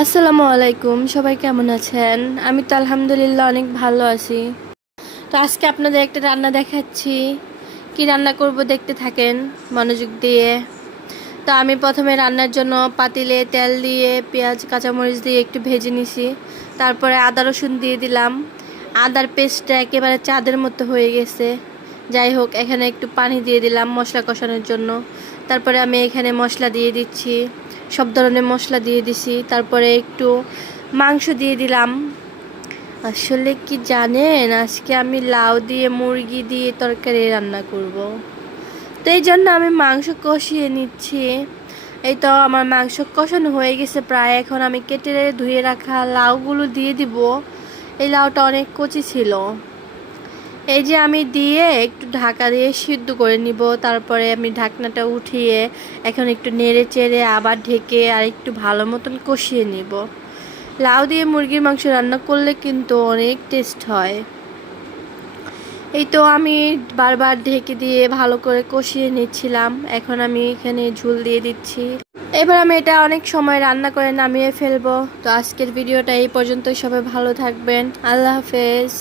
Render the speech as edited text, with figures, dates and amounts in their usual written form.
আসসালামু আলাইকুম, সবাই কেমন আছেন? আমি তো আলহামদুলিল্লাহ অনেক ভালো আছি। তো আজকে আপনাদের একটা রান্না দেখাচ্ছি। কি রান্না করব দেখতে থাকেন মনোযোগ দিয়ে। তো আমি প্রথমে রান্নার জন্য পাতিলে তেল দিয়ে পেঁয়াজ কাঁচামরিচ দিয়ে একটু ভেজে নিছি। তারপরে আদা রসুন দিয়ে দিলাম। আদার পেস্টটা একেবারে চাঁদের মতো হয়ে গেছে। যাই হোক, এখানে একটু পানি দিয়ে দিলাম মশলা কষানোর জন্য। তারপরে আমি এখানে মশলা দিয়ে দিচ্ছি, সব ধরনের মশলা দিয়ে দিছি। তারপরে একটু মাংস দিয়ে দিলাম। আসলে কি জানেন, আজকে আমি লাউ দিয়ে মুরগি দিয়ে তরকারি রান্না করব। তো এই জন্য আমি মাংস কষিয়ে নিচ্ছি। এই তো আমার মাংস কষানো হয়ে গেছে প্রায়। এখন আমি কেটে ধুয়ে রাখা লাউগুলো দিয়ে দিব। এই লাউটা অনেক কচি ছিল। এই যে আমি দিয়ে একটু ঢাকা দিয়ে সিদ্ধ করে নিব। তারপরে আমি ঢাকনাটা উঠিয়ে এখন একটু নেড়ে চেড়ে আবার ঢেকে আর একটু ভালো মতন কষিয়ে নিব। লাউ দিয়ে মুরগির মাংস রান্না করলে কিন্তু অনেক টেস্ট হয়। এই তো আমি বারবার ঢেকে দিয়ে ভালো করে কষিয়ে নিচ্ছিলাম। এখন আমি এখানে ঝোল দিয়ে দিচ্ছি। এবার আমি এটা অনেক সময় রান্না করে নামিয়ে ফেলবো। তো আজকের ভিডিওটা এই পর্যন্তই। সবাই ভালো থাকবেন। আল্লাহ হাফেজ।